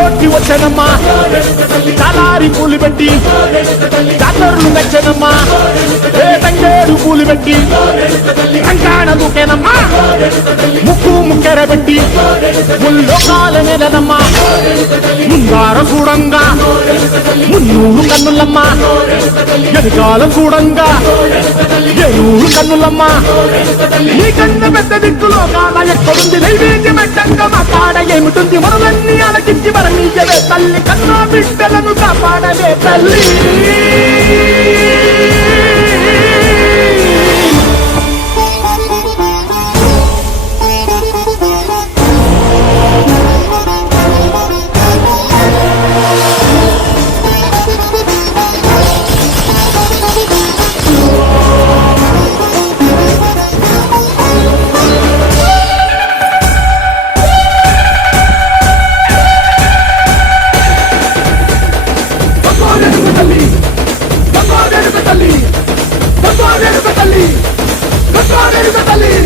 ఊళ్ళోకి వచ్చానమ్మా చాలారి పూలు పెట్టి జాతరలు నచ్చనమ్మా ఏ తంగేడు పూలు పెట్టి కంకాణ దూకేనమ్మా ముక్కు ముక్కెర పెట్టి ముల్లోకాల నెలనమ్మా ముందార చూడంగా మున్నూరు కన్నులమ్మా ఎదుకాల చూడంగా ఏనూరు కన్నులమ్మా ఈ కన్ను పెద్ద దిక్కులో కాల ఎక్కడుంది నైవేద్యమంటంగా మా కాడ ఏమిటుంది మనలన్నీ అలకించి మరణీయవే తల్లి కన్నా బిడ్డలను కాపాడవే తల్లి తల్లి